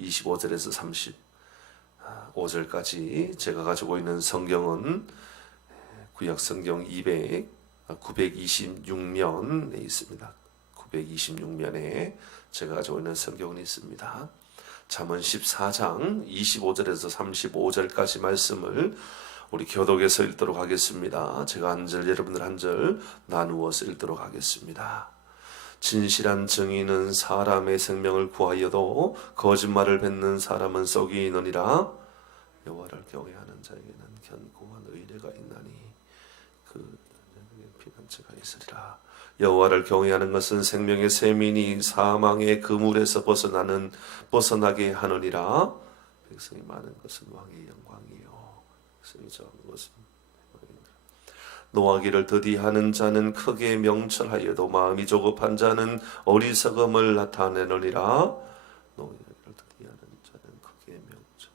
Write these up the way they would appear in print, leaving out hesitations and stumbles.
25절에서 35절까지 제가 가지고 있는 성경은 구약 성경 926면에 있습니다. 926면에 제가 가지고 있는 성경은 있습니다. 잠언 14장 25절에서 35절까지 말씀을 우리 교독에서 읽도록 하겠습니다. 제가 한 절, 여러분들 한 절 나누어서 읽도록 하겠습니다. 진실한 정의는 사람의 생명을 구하여도 거짓말을 뱉는 사람은 썩이 있느니라. 여호와를 경외하는 자에게는 견고한 의뢰가 있나니 그 피난처가 있으리라. 여호와를 경외하는 것은 생명의 샘이니 사망의 그물에서 벗어나게 하느니라. 백성이 많은 것은 왕의 영광이요 백성이 적은 것은 노하기를 더디하는 자는 크게 명철하여도 마음이 조급한 자는 어리석음을 나타내느니라. 노하기를 더디하는 자는 크게 명철.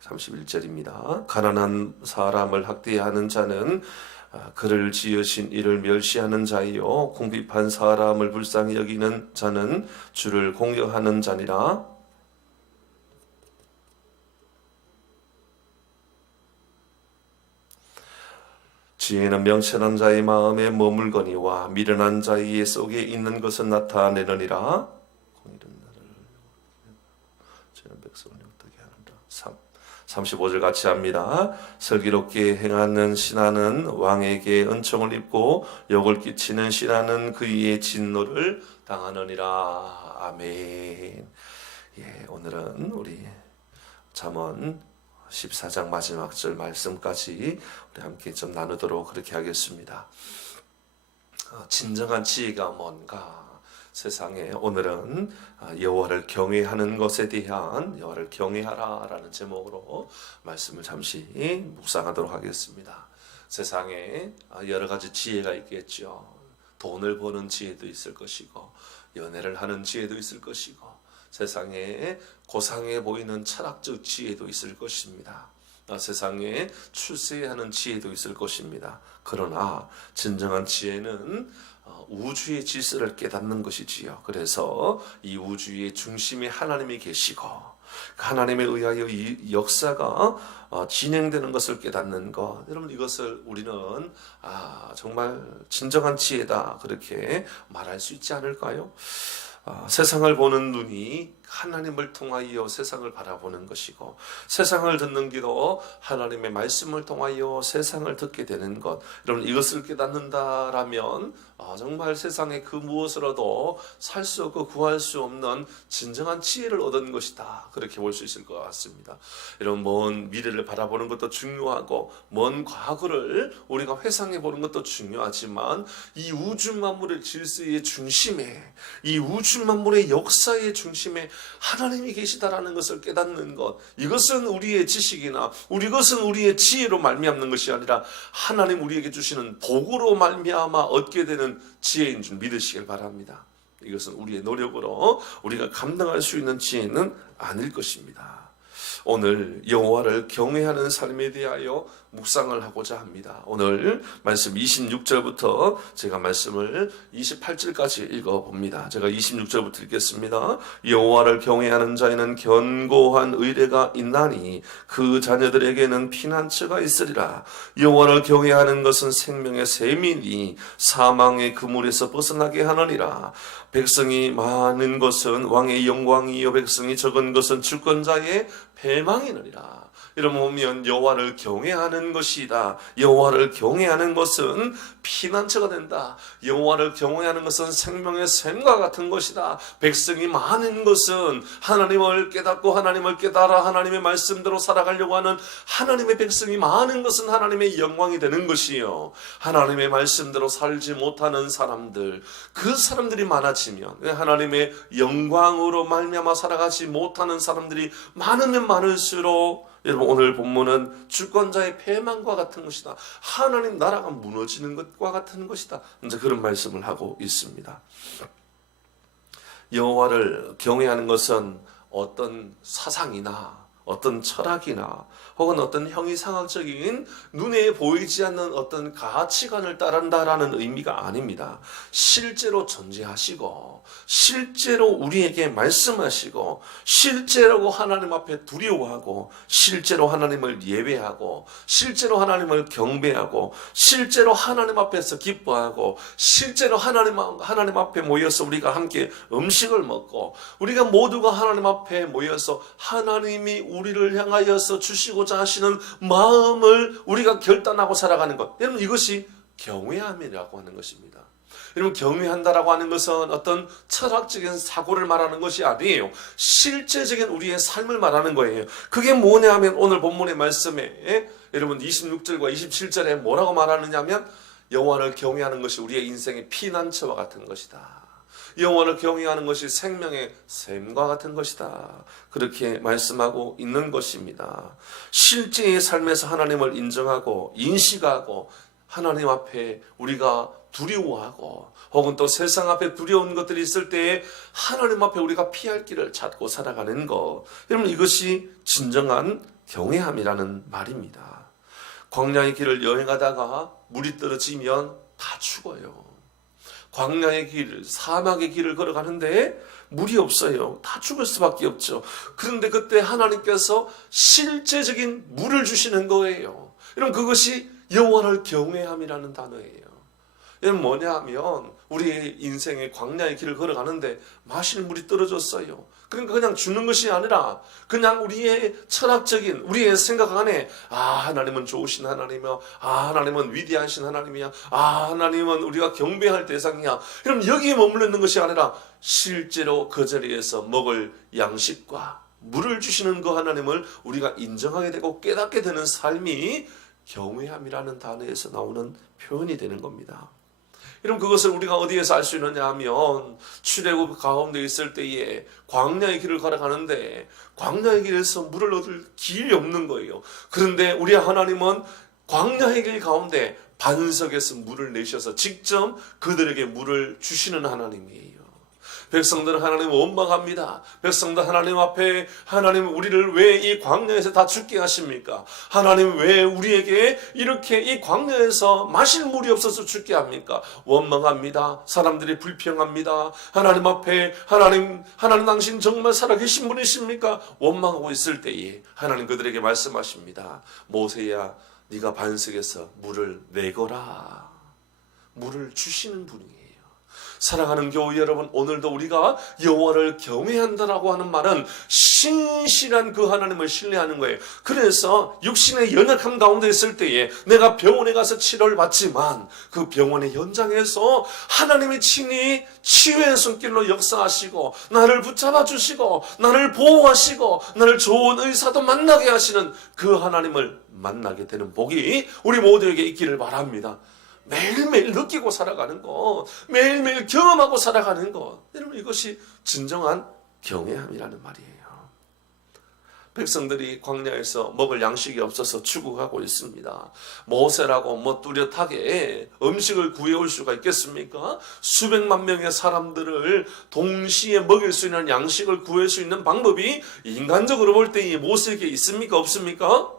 31절입니다. 가난한 사람을 학대하는 자는 그를 지으신 이를 멸시하는 자이요 궁핍한 사람을 불쌍히 여기는 자는 주를 공경하는 자니라. 지혜는 명철한 자의 마음에 머물거니와 미련한 자의 속에 있는 것은 나타내느니라. 공의는 나를 죄는 백성을 영되게 하느라. 35절 같이 합니다. 슬기롭게 행하는 신하는 왕에게 은총을 입고 욕을 끼치는 신하는 그의 진노를 당하느니라. 아멘. 오늘은 우리 잠언 14장 마지막 절 말씀까지 우리 함께 좀 나누도록 그렇게 하겠습니다. 진정한 지혜가 뭔가? 세상에 오늘은 여호와를 경외하는 것에 대한 여호와를 경외하라라는 제목으로 말씀을 잠시 묵상하도록 하겠습니다. 세상에 여러 가지 지혜가 있겠죠. 돈을 버는 지혜도 있을 것이고 연애를 하는 지혜도 있을 것이고 세상에 고상해 보이는 철학적 지혜도 있을 것입니다. 세상에 출세하는 지혜도 있을 것입니다. 그러나 진정한 지혜는 우주의 질서를 깨닫는 것이지요. 그래서 이 우주의 중심에 하나님이 계시고 하나님에 의하여 이 역사가 진행되는 것을 깨닫는 것. 여러분 이것을 우리는 정말 진정한 지혜다 그렇게 말할 수 있지 않을까요? 세상을 보는 눈이 하나님을 통하여 세상을 바라보는 것이고 세상을 듣는 귀도 하나님의 말씀을 통하여 세상을 듣게 되는 것. 여러분 이것을 깨닫는다라면 정말 세상에 그 무엇으로도 살 수 없고 구할 수 없는 진정한 지혜를 얻은 것이다 그렇게 볼 수 있을 것 같습니다. 여러분 먼 미래를 바라보는 것도 중요하고 먼 과거를 우리가 회상해 보는 것도 중요하지만 이 우주 만물의 질서의 중심에 이 우주 만물의 역사의 중심에 하나님이 계시다라는 것을 깨닫는 것, 이것은 우리의 지식이나 이것은 우리의 지혜로 말미암는 것이 아니라 하나님 우리에게 주시는 복으로 말미암아 얻게 되는 지혜인 줄 믿으시길 바랍니다. 이것은 우리의 노력으로 우리가 감당할 수 있는 지혜는 아닐 것입니다. 오늘 여호와를 경외하는 삶에 대하여 묵상을 하고자 합니다. 오늘 말씀 26절부터 제가 말씀을 28절까지 읽어봅니다. 제가 26절부터 읽겠습니다. 여호와를 경외하는 자에는 견고한 의뢰가 있나니 그 자녀들에게는 피난처가 있으리라. 여호와를 경외하는 것은 생명의 샘이니 사망의 그물에서 벗어나게 하느니라. 백성이 많은 것은 왕의 영광이요 백성이 적은 것은 주권자의 패망이느니라. 이러면 보면 여호와를 경외하는 것이다. 여호와를 경외하는 것은 피난처가 된다. 여호와를 경외하는 것은 생명의 샘과 같은 것이다. 백성이 많은 것은 하나님을 깨닫고 하나님을 깨달아 하나님의 말씀대로 살아가려고 하는 하나님의 백성이 많은 것은 하나님의 영광이 되는 것이요. 하나님의 말씀대로 살지 못하는 사람들, 그 사람들이 많아지면 하나님의 영광으로 말미암아 살아가지 못하는 사람들이 많으면 많을수록 여러분 오늘 본문은 주권자의 패망과 같은 것이다. 하나님 나라가 무너지는 것과 같은 것이다. 이제 그런 말씀을 하고 있습니다. 여호와를 경외하는 것은 어떤 사상이나 어떤 철학이나 혹은 어떤 형이상학적인 눈에 보이지 않는 어떤 가치관을 따른다라는 의미가 아닙니다. 실제로 존재하시고 실제로 우리에게 말씀하시고 실제로 하나님 앞에 두려워하고 실제로 하나님을 예배하고 실제로 하나님을 경배하고 실제로 하나님 앞에서 기뻐하고 실제로 하나님 앞에 모여서 우리가 함께 음식을 먹고 우리가 모두가 하나님 앞에 모여서 하나님이 우리를 향하여서 주시고자 하시는 마음을 우리가 결단하고 살아가는 것. 여러분 이것이 경외함이라고 하는 것입니다. 여러분 경외한다라고 하는 것은 어떤 철학적인 사고를 말하는 것이 아니에요. 실제적인 우리의 삶을 말하는 거예요. 그게 뭐냐 하면 오늘 본문의 말씀에 여러분 26절과 27절에 뭐라고 말하느냐면 여호와를 경외하는 것이 우리의 인생의 피난처와 같은 것이다. 여호와를 경외하는 것이 생명의 샘과 같은 것이다. 그렇게 말씀하고 있는 것입니다. 실제의 삶에서 하나님을 인정하고 인식하고 하나님 앞에 우리가 두려워하고 혹은 또 세상 앞에 두려운 것들이 있을 때에 하나님 앞에 우리가 피할 길을 찾고 살아가는 것. 여러분 이것이 진정한 경외함이라는 말입니다. 광야의 길을 여행하다가 물이 떨어지면 다 죽어요. 광야의 길, 사막의 길을 걸어가는데 물이 없어요. 다 죽을 수밖에 없죠. 그런데 그때 하나님께서 실제적인 물을 주시는 거예요. 여러분 그것이 여호와를 경외함이라는 단어예요. 이건 뭐냐 하면 우리 인생의 광야의 길을 걸어가는데 마실 물이 떨어졌어요. 그러니까 그냥 주는 것이 아니라 그냥 우리의 철학적인 우리의 생각 안에 하나님은 좋으신 하나님이야. 하나님은 위대하신 하나님이야. 하나님은 우리가 경배할 대상이야. 그럼 여기에 머물러 있는 것이 아니라 실제로 그 자리에서 먹을 양식과 물을 주시는 그 하나님을 우리가 인정하게 되고 깨닫게 되는 삶이 경외함이라는 단어에서 나오는 표현이 되는 겁니다. 여러분 그것을 우리가 어디에서 알 수 있느냐 하면 출애굽 가운데 있을 때에 광야의 길을 걸어가는데 광야의 길에서 물을 얻을 길이 없는 거예요. 그런데 우리 하나님은 광야의 길 가운데 반석에서 물을 내셔서 직접 그들에게 물을 주시는 하나님이에요. 백성들은 하나님을 원망합니다. 백성들 하나님 앞에 하나님 우리를 왜 이 광야에서 다 죽게 하십니까? 하나님 왜 우리에게 이렇게 이 광야에서 마실 물이 없어서 죽게 합니까? 원망합니다. 사람들이 불평합니다. 하나님 앞에 하나님 당신 정말 살아계신 분이십니까? 원망하고 있을 때에 하나님 그들에게 말씀하십니다. 모세야 네가 반석에서 물을 내거라. 물을 주시는 분이에요. 사랑하는 교우 여러분, 오늘도 우리가 여호와를 경외한다라고 하는 말은 신실한 그 하나님을 신뢰하는 거예요. 그래서 육신의 연약함 가운데 있을 때에 내가 병원에 가서 치료를 받지만 그 병원의 현장에서 하나님이 친히 치유의 손길로 역사하시고 나를 붙잡아 주시고 나를 보호하시고 나를 좋은 의사도 만나게 하시는 그 하나님을 만나게 되는 복이 우리 모두에게 있기를 바랍니다. 매일매일 느끼고 살아가는 것, 매일매일 경험하고 살아가는 것, 여러분 이것이 진정한 경외함이라는 말이에요. 백성들이 광야에서 먹을 양식이 없어서 죽어가고 있습니다. 모세라고 뚜렷하게 음식을 구해올 수가 있겠습니까? 수백만 명의 사람들을 동시에 먹일 수 있는 양식을 구할 수 있는 방법이 인간적으로 볼 때 이 모세에게 있습니까? 없습니까?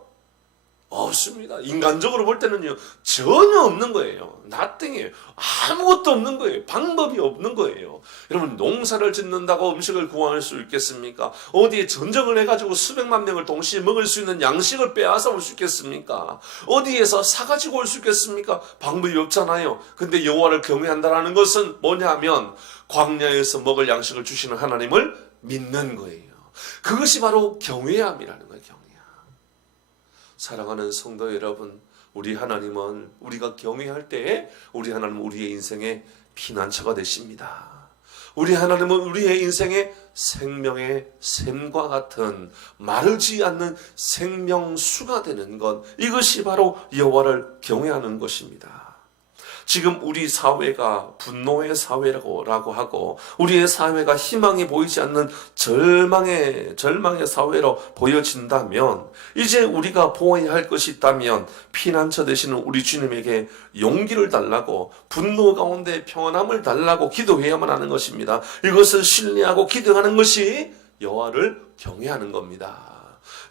없습니다. 인간적으로 볼 때는요 전혀 없는 거예요. nothing이에요. 아무것도 없는 거예요. 방법이 없는 거예요. 여러분 농사를 짓는다고 음식을 구할 수 있겠습니까? 어디에 전쟁을 해가지고 수백만 명을 동시에 먹을 수 있는 양식을 빼앗아 올 수 있겠습니까? 어디에서 사가지고 올 수 있겠습니까? 방법이 없잖아요. 근데 여호와를 경외한다라는 것은 뭐냐면 광야에서 먹을 양식을 주시는 하나님을 믿는 거예요. 그것이 바로 경외함이라는 거예요. 사랑하는 성도 여러분, 우리 하나님은 우리가 경외할 때에 우리 하나님은 우리의 인생의 피난처가 되십니다. 우리 하나님은 우리의 인생의 생명의 샘과 같은 마르지 않는 생명수가 되는 것, 이것이 바로 여호와를 경외하는 것입니다. 지금 우리 사회가 분노의 사회라고 하고 우리의 사회가 희망이 보이지 않는 절망의 사회로 보여진다면 이제 우리가 보아야 할 것이 있다면 피난처 되시는 우리 주님에게 용기를 달라고 분노 가운데 평안함을 달라고 기도해야만 하는 것입니다. 이것을 신뢰하고 기도하는 것이 여호와를 경외하는 겁니다.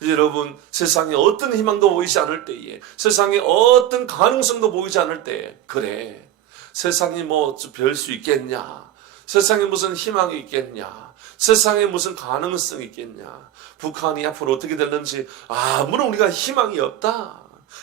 여러분, 세상에 어떤 희망도 보이지 않을 때에, 세상에 어떤 가능성도 보이지 않을 때, 그래, 세상이 뭐 별 수 있겠냐, 세상에 무슨 희망이 있겠냐, 세상에 무슨 가능성이 있겠냐, 북한이 앞으로 어떻게 될는지 아무런 우리가 희망이 없다,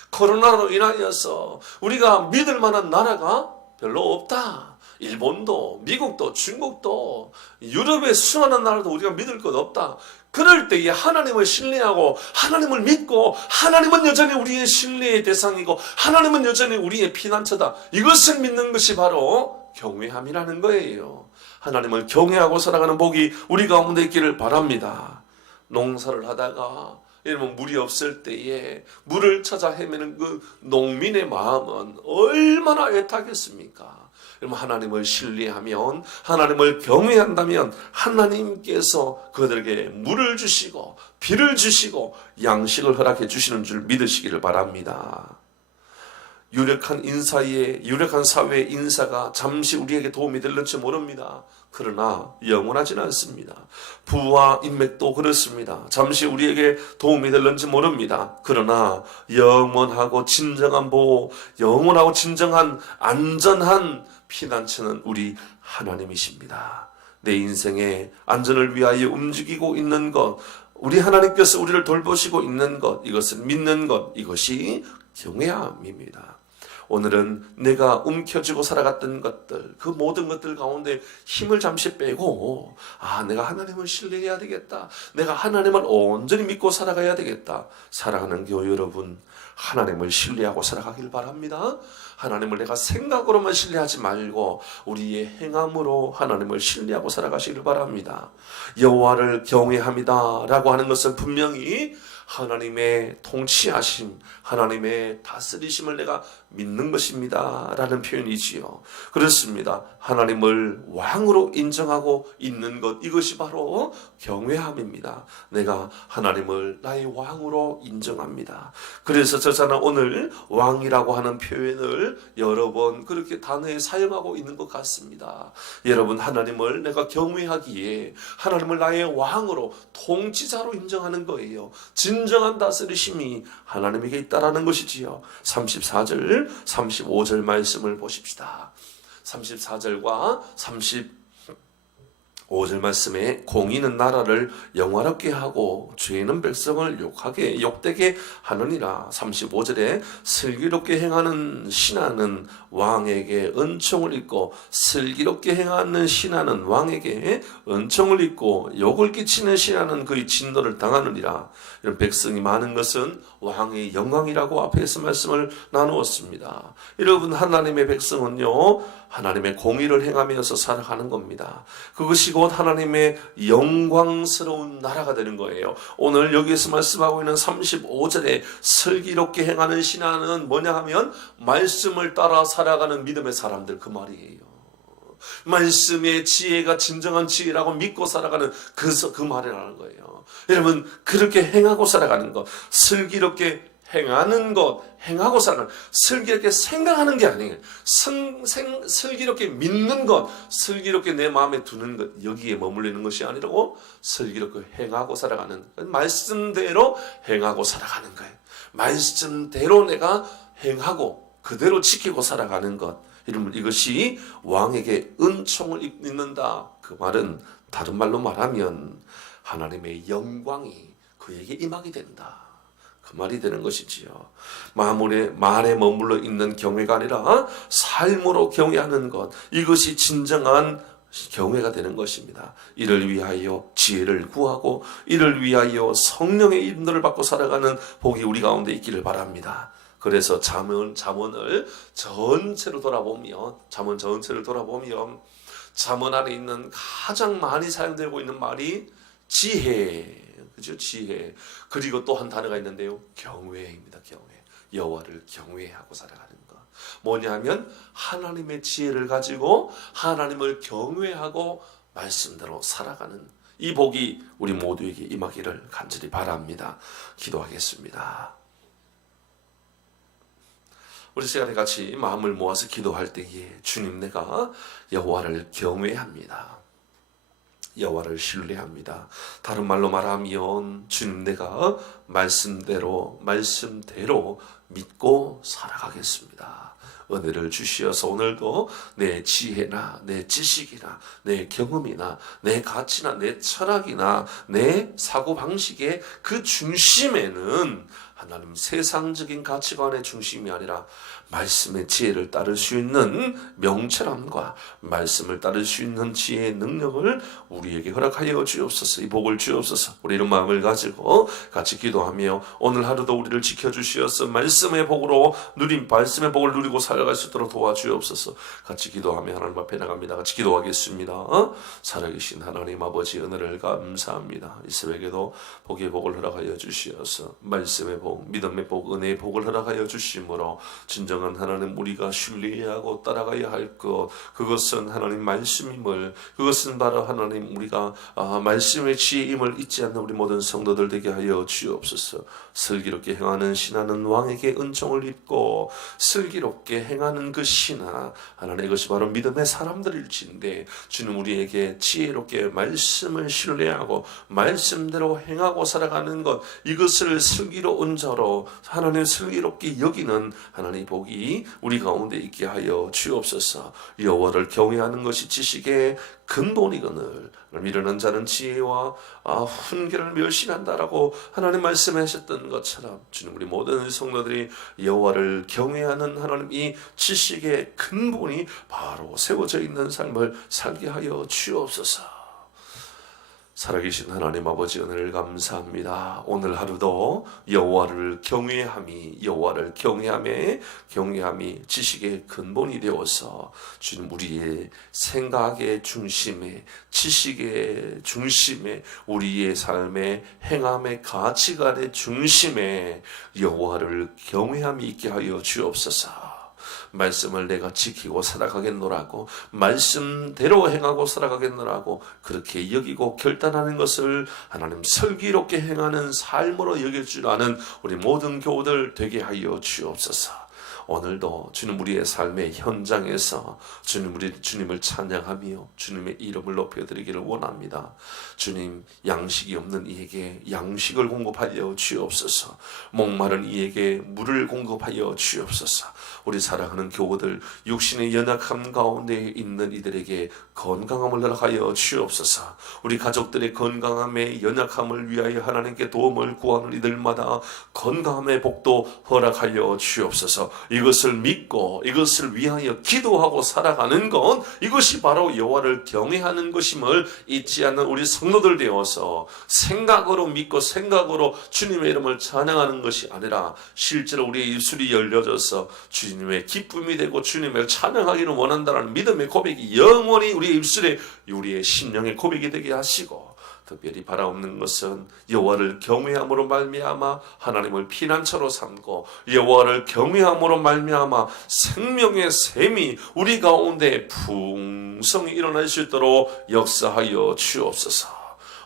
코로나로 인하여서 우리가 믿을 만한 나라가 별로 없다, 일본도, 미국도, 중국도, 유럽의 수많은 나라도 우리가 믿을 것 없다. 그럴 때에 하나님을 신뢰하고 하나님을 믿고 하나님은 여전히 우리의 신뢰의 대상이고 하나님은 여전히 우리의 피난처다. 이것을 믿는 것이 바로 경외함이라는 거예요. 하나님을 경외하고 살아가는 복이 우리 가운데 있기를 바랍니다. 농사를 하다가 여러분, 물이 없을 때에 물을 찾아 헤매는 그 농민의 마음은 얼마나 애타겠습니까? 여러분, 하나님을 신뢰하면, 하나님을 경외한다면 하나님께서 그들에게 물을 주시고 비를 주시고 양식을 허락해 주시는 줄 믿으시기를 바랍니다. 유력한 사회의 인사가 잠시 우리에게 도움이 될는지 모릅니다. 그러나 영원하지는 않습니다. 부와 인맥도 그렇습니다. 잠시 우리에게 도움이 될는지 모릅니다. 그러나 영원하고 진정한 보호, 영원하고 진정한 안전한 피난처는 우리 하나님이십니다. 내 인생의 안전을 위하여 움직이고 있는 것, 우리 하나님께서 우리를 돌보시고 있는 것, 이것을 믿는 것, 이것이 경외함입니다. 오늘은 내가 움켜쥐고 살아갔던 것들, 그 모든 것들 가운데 힘을 잠시 빼고, 내가 하나님을 신뢰해야 되겠다, 내가 하나님을 온전히 믿고 살아가야 되겠다. 사랑하는 교회 여러분, 하나님을 신뢰하고 살아가길 바랍니다. 하나님을 내가 생각으로만 신뢰하지 말고 우리의 행함으로 하나님을 신뢰하고 살아가시길 바랍니다. 여호와를 경외합니다 라고 하는 것은 분명히 하나님의 통치하심, 하나님의 다스리심을 내가 믿는 것입니다 라는 표현이지요. 그렇습니다. 하나님을 왕으로 인정하고 있는 것, 이것이 바로 경외함입니다. 내가 하나님을 나의 왕으로 인정합니다. 그래서 저자는 오늘 왕이라고 하는 표현을 여러 번 그렇게 단어에 사용하고 있는 것 같습니다. 여러분, 하나님을 내가 경외하기에 하나님을 나의 왕으로, 통치자로 인정하는 거예요. 진정한 다스리심이 하나님에게 있다라는 것이지요. 34절, 35절 말씀을 보십시다. 34절과 35절 말씀에 공의는 나라를 영화롭게 하고 죄는 백성을 욕되게 하느니라. 35절에 슬기롭게 행하는 신하는 왕에게 은총을 입고, 슬기롭게 행하는 신하는 왕에게 은총을 입고 욕을 끼치는 신하는 그의 진노를 당하느니라. 이런 백성이 많은 것은 왕의 영광이라고 앞에서 말씀을 나누었습니다. 여러분, 하나님의 백성은요, 하나님의 공의를 행하면서 살아가는 겁니다. 그것이 곧 하나님의 영광스러운 나라가 되는 거예요. 오늘 여기에서 말씀하고 있는 35절에 슬기롭게 행하는 신하는 뭐냐 하면 말씀을 따라 살아가는 믿음의 사람들, 그 말이에요. 말씀의 지혜가 진정한 지혜라고 믿고 살아가는 그 말이라는 거예요. 여러분, 그렇게 행하고 살아가는 것, 슬기롭게 행하는 것, 행하고 살아가는, 슬기롭게 생각하는 게 아니에요. 슬기롭게 믿는 것, 슬기롭게 내 마음에 두는 것, 여기에 머물리는 것이 아니라고 슬기롭게 행하고 살아가는, 말씀대로 행하고 살아가는 거예요. 말씀대로 내가 행하고 그대로 지키고 살아가는 것, 이것이 왕에게 은총을 입는다. 그 말은 다른 말로 말하면 하나님의 영광이 그에게 임하게 된다, 그 말이 되는 것이지요. 말에 머물러 있는 경외가 아니라 삶으로 경외하는 것, 이것이 진정한 경외가 되는 것입니다. 이를 위하여 지혜를 구하고 이를 위하여 성령의 인도를 받고 살아가는 복이 우리 가운데 있기를 바랍니다. 그래서 잠언을 전체로 돌아보면 잠언 안에 있는 가장 많이 사용되고 있는 말이 지혜, 그죠? 지혜. 그리고 또 한 단어가 있는데요, 경외입니다. 경외. 여호와를 경외하고 살아가는 것. 뭐냐면 하나님의 지혜를 가지고 하나님을 경외하고 말씀대로 살아가는 이 복이 우리 모두에게 임하기를 간절히 바랍니다. 기도하겠습니다. 우리 시간에 같이 마음을 모아서 기도할 때에 주님, 내가 여호와를 경외합니다. 여호와를 신뢰합니다. 다른 말로 말하면 주님, 내가 말씀대로 믿고 살아가겠습니다. 은혜를 주시어서 오늘도 내 지혜나 내 지식이나 내 경험이나 내 가치나 내 철학이나 내 사고방식의 그 중심에는 하나님 세상적인 가치관의 중심이 아니라 말씀의 지혜를 따를 수 있는 명철함과 말씀을 따를 수 있는 지혜의 능력을 우리에게 허락하여 주옵소서. 이 복을 주옵소서. 우리 이런 마음을 가지고 같이 기도하며 오늘 하루도 우리를 지켜주시어서 말씀의 복을 누리고 살아갈 수 있도록 도와주옵소서. 같이 기도하며 하나님 앞에 나갑니다. 같이 기도하겠습니다. 살아계신 하나님 아버지, 은혜를 감사합니다. 이 새벽에도 복의 복을 허락하여 주시어서 말씀의 복, 믿음의 복, 은혜의 복을 허락하여 주심으로 진정한 하나님 우리가 신뢰하고 따라가야 할 것, 그것은 하나님 말씀임을, 그것은 바로 하나님 우리가 말씀의 지혜임을 잊지 않는 우리 모든 성도들 되게 하여 주옵소서. 슬기롭게 행하는 신하는 왕에게 은총을 입고 슬기롭게 행하는 그 신하, 하나님 이것이 바로 믿음의 사람들일진데 주님 우리에게 지혜롭게 말씀을 신뢰하고 말씀대로 행하고 살아가는 것, 이것을 슬기로운 자로 하나님 슬기롭게 여기는 하나님 복이 우리 가운데 있게 하여 주옵소서. 여호와를 경외하는 것이 지식의 근본이거늘 미련한 자는 지혜와 훈계를 멸시한다라고 하나님 말씀하셨던 것처럼 주님 우리 모든 성도들이 여호와를 경외하는 하나님 이 지식의 근본이 바로 세워져 있는 삶을 살게 하여 주옵소서. 살아계신 하나님 아버지, 은혜를 감사합니다. 오늘 하루도 여호와를 경외함이 지식의 근본이 되어서 주님 우리의 생각의 중심에, 지식의 중심에, 우리의 삶의 행함의 가치관의 중심에 여호와를 경외함이 있게 하여 주옵소서. 말씀을 내가 지키고 살아가겠노라고, 말씀대로 행하고 살아가겠노라고 그렇게 여기고 결단하는 것을 하나님 슬기롭게 행하는 삶으로 여길 줄 아는 우리 모든 교우들 되게 하여 주옵소서. 오늘도 주님 우리의 삶의 현장에서 주님을 찬양하며 주님의 이름을 높여드리기를 원합니다. 주님, 양식이 없는 이에게 양식을 공급하여 주옵소서. 목마른 이에게 물을 공급하여 주옵소서. 우리 사랑하는 교우들, 육신의 연약함 가운데 있는 이들에게 건강함을 허락하여 주옵소서. 우리 가족들의 건강함의 연약함을 위하여 하나님께 도움을 구하는 이들마다 건강함의 복도 허락하여 주옵소서. 이것을 믿고 이것을 위하여 기도하고 살아가는 것, 이것이 바로 여호와를 경외하는 것임을 잊지 않는 우리 성도들 되어서 생각으로 믿고 생각으로 주님의 이름을 찬양하는 것이 아니라 실제로 우리의 입술이 열려져서 주님의 기쁨이 되고 주님을 찬양하기를 원한다는 믿음의 고백이 영원히 우리의 입술에, 우리의 심령의 고백이 되게 하시고, 특별히 바라옵는 것은 여호와를 경외함으로 말미암아 하나님을 피난처로 삼고 여호와를 경외함으로 말미암아 생명의 샘이 우리 가운데 풍성히 일어날 수 있도록 역사하여 주옵소서.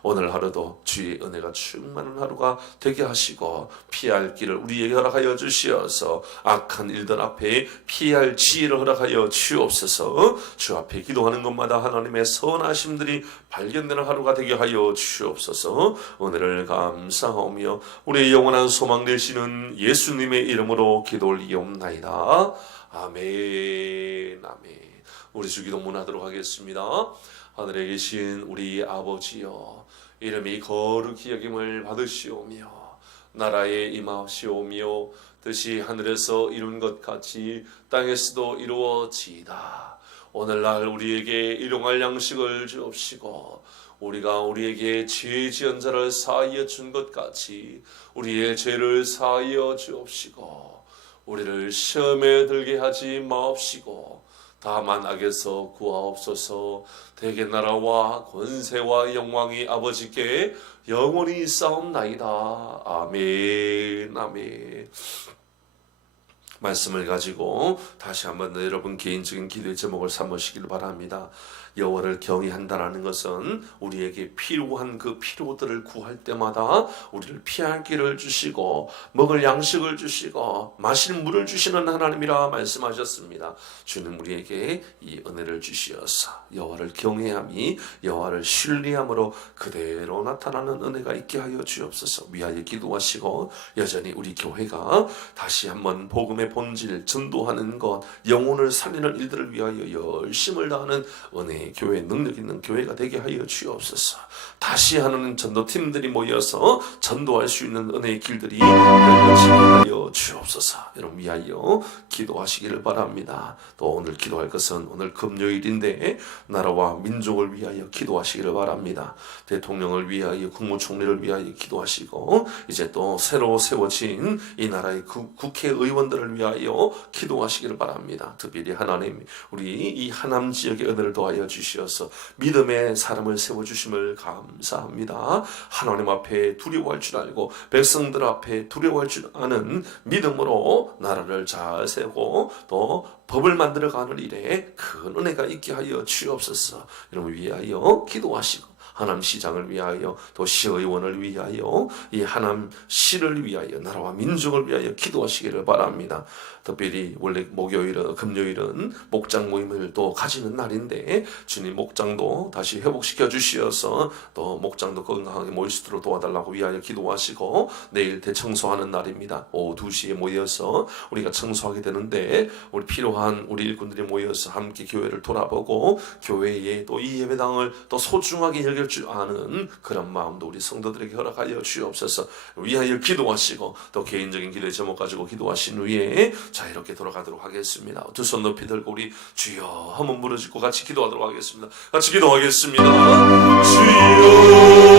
오늘 하루도 주의 은혜가 충만한 하루가 되게 하시고 피할 길을 우리에게 허락하여 주시어서 악한 일들 앞에 피할 지혜를 허락하여 주옵소서. 주 앞에 기도하는 것마다 하나님의 선하심들이 발견되는 하루가 되게 하여 주옵소서. 은혜를 감사하며 우리의 영원한 소망 되시는 예수님의 이름으로 기도 올리옵나이다. 아멘. 아멘. 우리 주 기도 문하도록 하겠습니다. 하늘에 계신 우리 아버지여, 이름이 거룩히 여김을 받으시오며 나라에 임하시오며 뜻이 하늘에서 이룬 것 같이 땅에서도 이루어지이다. 오늘날 우리에게 일용할 양식을 주옵시고 우리가 우리에게 죄 지은 자를 사하여 준 것 같이 우리의 죄를 사하여 주옵시고 우리를 시험에 들게 하지 마옵시고 다만 악에서 구하옵소서. 대개 나라와 권세와 영광이 아버지께 영원히 있사옵나이다. 아멘. 아멘. 말씀을 가지고 다시 한번 여러분 개인적인 기도의 제목을 삼으시길 바랍니다. 여호와를 경외한다라는 것은 우리에게 필요한 그 필요들을 구할 때마다 우리를 피할 길을 주시고 먹을 양식을 주시고 마실 물을 주시는 하나님이라 말씀하셨습니다. 주님 우리에게 이 은혜를 주시어서 여호와를 경외함이 여호와를 신뢰함으로 그대로 나타나는 은혜가 있게 하여 주옵소서. 위하여 기도하시고 여전히 우리 교회가 다시 한번 복음의 본질 전도하는 것 영혼을 살리는 일들을 위하여 열심을 다하는 은혜 교회 능력 있는 교회가 되게 하여 주옵소서. 다시 하는 전도팀들이 모여서 전도할 수 있는 은혜의 길들이 열려지게 하여 주옵소서. 여러분 위하여 기도하시기를 바랍니다. 또 오늘 기도할 것은 오늘 금요일인데 나라와 민족을 위하여 기도하시기를 바랍니다. 대통령을 위하여 국무총리를 위하여 기도하시고 이제 또 새로 세워진 이 나라의 국회의원들을 위하여 기도하시기를 바랍니다. 특별히 하나님 우리 이 하남 지역의 은혜를 도하여 주시어서 믿음의 사람을 세워주심을 감사합니다. 하나님 앞에 두려워할 줄 알고 백성들 앞에 두려워할 줄 아는 믿음으로 나라를 잘 세우고 또 법을 만들어가는 일에 큰 은혜가 있게 하여 주옵소서. 여러분 위하여 기도하시고 하남시장을 위하여 또 시의원을 위하여 이 하남시를 위하여 나라와 민족을 위하여 기도하시기를 바랍니다. 특별히 원래 목요일은 금요일은 목장 모임을 또 가지는 날인데 주님 목장도 다시 회복시켜 주시어서 또 목장도 건강하게 모일 수 있도록 도와달라고 위하여 기도하시고 내일 대청소하는 날입니다. 오후 2시에 모여서 우리가 청소하게 되는데 우리 필요한 우리 일꾼들이 모여서 함께 교회를 돌아보고 교회에 또 이 예배당을 또 소중하게 여길 줄 아는 그런 마음도 우리 성도들에게 허락하여 주옵소서. 위하여 기도하시고 또 개인적인 기도의 제목 가지고 기도하신 후에 자 이렇게 돌아가도록 하겠습니다. 두 손 높이 들고 우리 주여 한번 무너지고 같이 기도하도록 하겠습니다. 같이 기도하겠습니다. 주여